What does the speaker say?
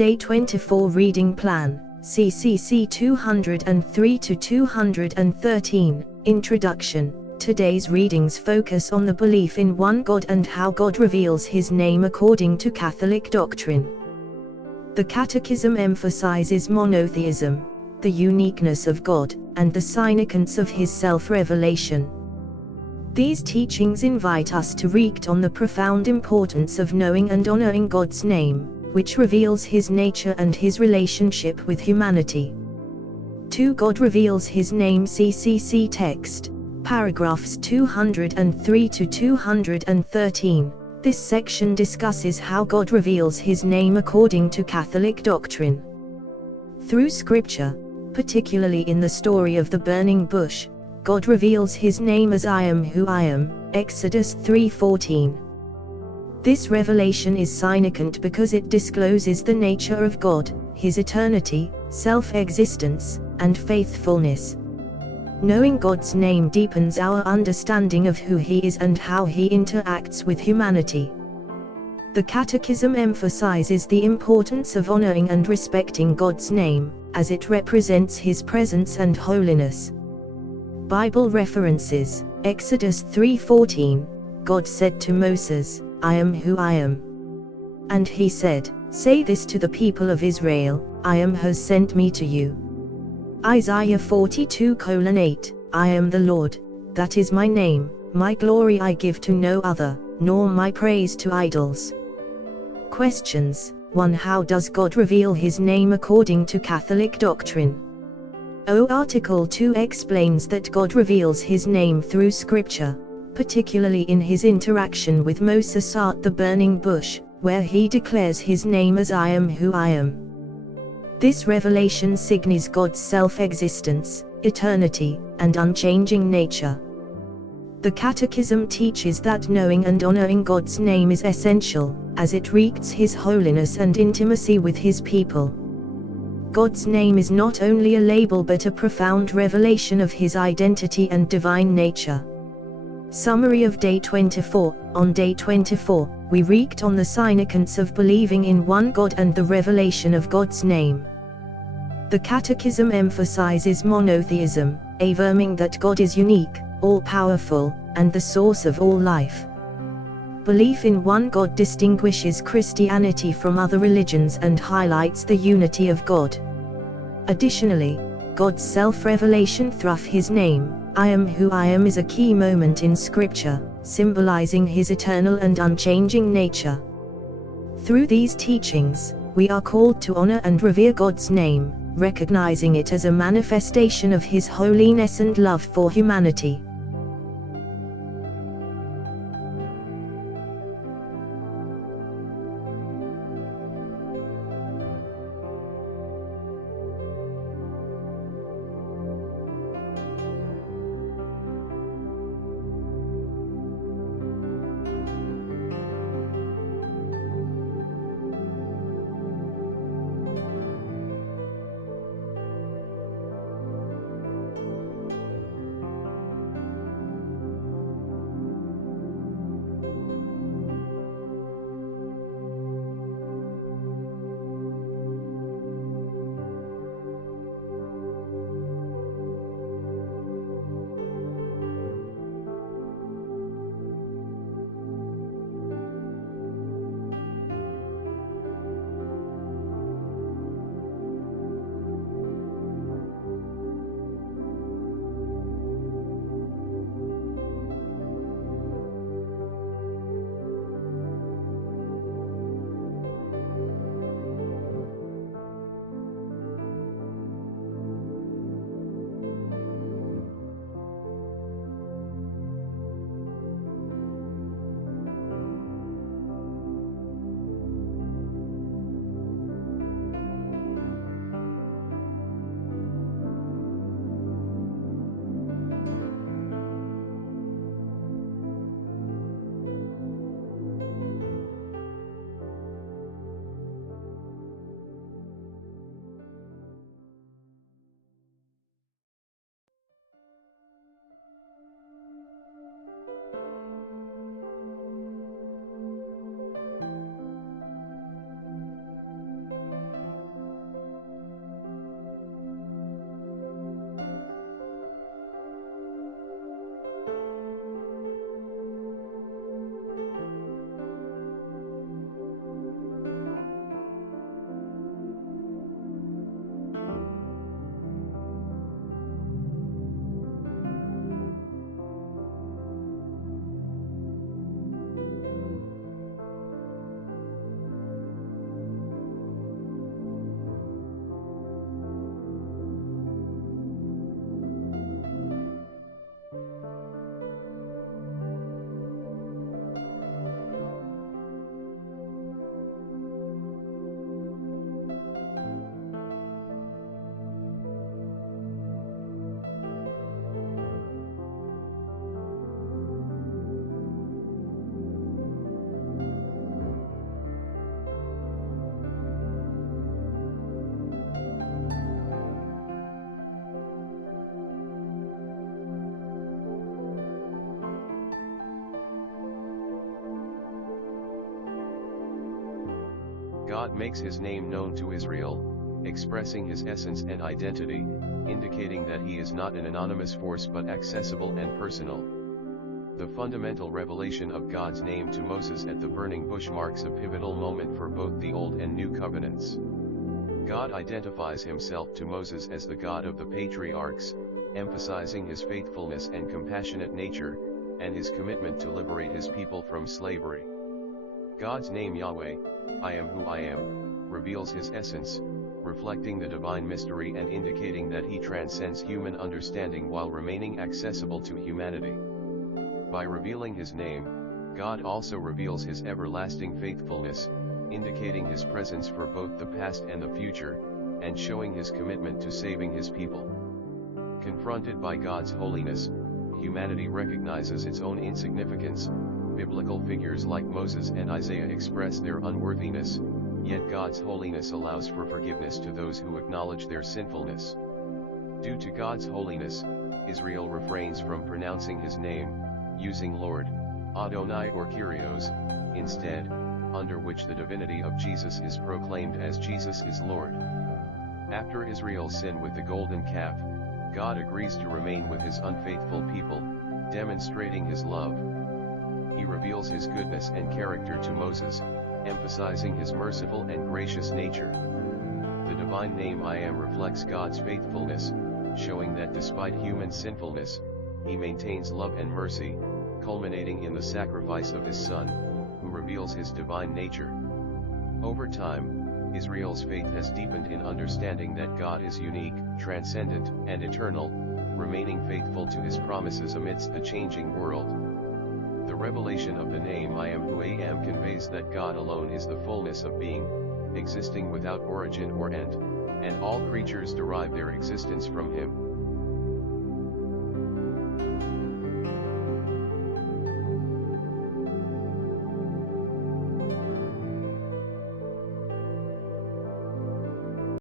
Day 24 Reading Plan, CCC 203 to 213, Introduction. Today's readings focus on the belief in one God and how God reveals His name according to Catholic doctrine. The Catechism emphasizes monotheism, the uniqueness of God, and the significance of His self-revelation. These teachings invite us to reflect on the profound importance of knowing and honoring God's name, which reveals His nature and His relationship with humanity. 2. God reveals His name. CCC text, paragraphs 203 to 213. This section discusses how God reveals His name according to Catholic doctrine. Through Scripture, particularly in the story of the burning bush, God reveals His name as I am who I am, Exodus 3:14. This revelation is significant because it discloses the nature of God, His eternity, self-existence, and faithfulness. Knowing God's name deepens our understanding of who He is and how He interacts with humanity. The Catechism emphasizes the importance of honoring and respecting God's name, as it represents His presence and holiness. Bible references, Exodus 3:14, God said to Moses, I am who I am. And He said, say this to the people of Israel, I am has sent me to you. Isaiah 42:8, I am the Lord, that is my name, my glory I give to no other, nor my praise to idols. Questions. 1. How does God reveal His name according to Catholic doctrine? Article 2 explains that God reveals His name through Scripture, particularly in His interaction with Moses at the burning bush, where He declares His name as I am who I am. This revelation signifies God's self-existence, eternity, and unchanging nature. The Catechism teaches that knowing and honoring God's name is essential, as it reflects His holiness and intimacy with His people. God's name is not only a label but a profound revelation of His identity and divine nature. Summary of Day 24. On Day 24, we reflect on the significance of believing in one God and the revelation of God's name. The Catechism emphasizes monotheism, affirming that God is unique, all-powerful, and the source of all life. Belief in one God distinguishes Christianity from other religions and highlights the unity of God. Additionally, God's self-revelation through His name, I am who I am, is a key moment in Scripture, symbolizing His eternal and unchanging nature. Through these teachings, we are called to honor and revere God's name, recognizing it as a manifestation of His holiness and love for humanity. God makes his name known to Israel, expressing his essence and identity, indicating that he is not an anonymous force but accessible and personal. The fundamental revelation of God's name to Moses at the burning bush marks a pivotal moment for both the Old and New Covenants. God identifies himself to Moses as the God of the patriarchs, emphasizing his faithfulness and compassionate nature, and his commitment to liberate his people from slavery. God's name Yahweh, I am who I am, reveals his essence, reflecting the divine mystery and indicating that he transcends human understanding while remaining accessible to humanity. By revealing his name, God also reveals his everlasting faithfulness, indicating his presence for both the past and the future, and showing his commitment to saving his people. Confronted by God's holiness, humanity recognizes its own insignificance. Biblical figures like Moses and Isaiah express their unworthiness, yet God's holiness allows for forgiveness to those who acknowledge their sinfulness. Due to God's holiness, Israel refrains from pronouncing his name, using Lord, Adonai or Kyrios, instead, under which the divinity of Jesus is proclaimed as Jesus is Lord. After Israel's sin with the golden calf, God agrees to remain with his unfaithful people, demonstrating his love. He reveals his goodness and character to Moses, emphasizing his merciful and gracious nature. The divine name I Am reflects God's faithfulness, showing that despite human sinfulness, he maintains love and mercy, culminating in the sacrifice of his Son, who reveals his divine nature. Over time, Israel's faith has deepened in understanding that God is unique, transcendent, and eternal, remaining faithful to his promises amidst the changing world. The revelation of the name I Am Who I Am conveys that God alone is the fullness of being, existing without origin or end, and all creatures derive their existence from him.